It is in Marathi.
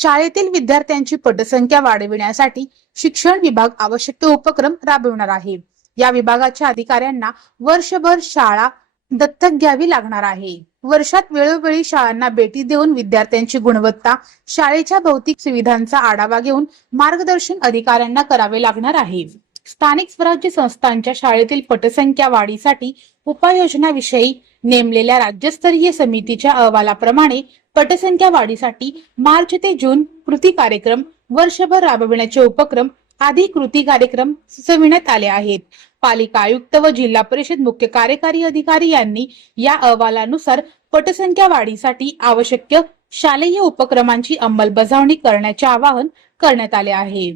शाळेतील विद्यार्थ्यांची पटसंख्या वाढविण्यासाठी शिक्षण विभाग आवश्यक ते उपक्रम राबविणार आहे। या विभागाच्या अधिकाऱ्यांना वर्षभर शाळा दत्तक घ्यावी लागणार आहे। वर्षात वेळोवेळी शाळांना भेटी देऊन विद्यार्थ्यांची गुणवत्ता, शाळेच्या भौतिक सुविधांचा आढावा घेऊन मार्गदर्शन अधिकाऱ्यांना करावे लागणार आहे। स्थानिक स्वराज्य संस्थांच्या शाळेतील पटसंख्या वाढीसाठी उपाययोजनाविषयी नेमलेल्या राज्यस्तरीय समितीच्या अहवालाप्रमाणे पटसंख्या वाढीसाठी मार्च ते जून कृती कार्यक्रम वर्षभर राबविण्याचे उपक्रम आदी कृती कार्यक्रम सुचविण्यात आले आहेत। पालिका आयुक्त व जिल्हा परिषद मुख्य कार्यकारी अधिकारी यांनी या अहवालानुसार पटसंख्या वाढीसाठी आवश्यक शालेय उपक्रमांची अंमलबजावणी करण्याचे आवाहन करण्यात आले आहे।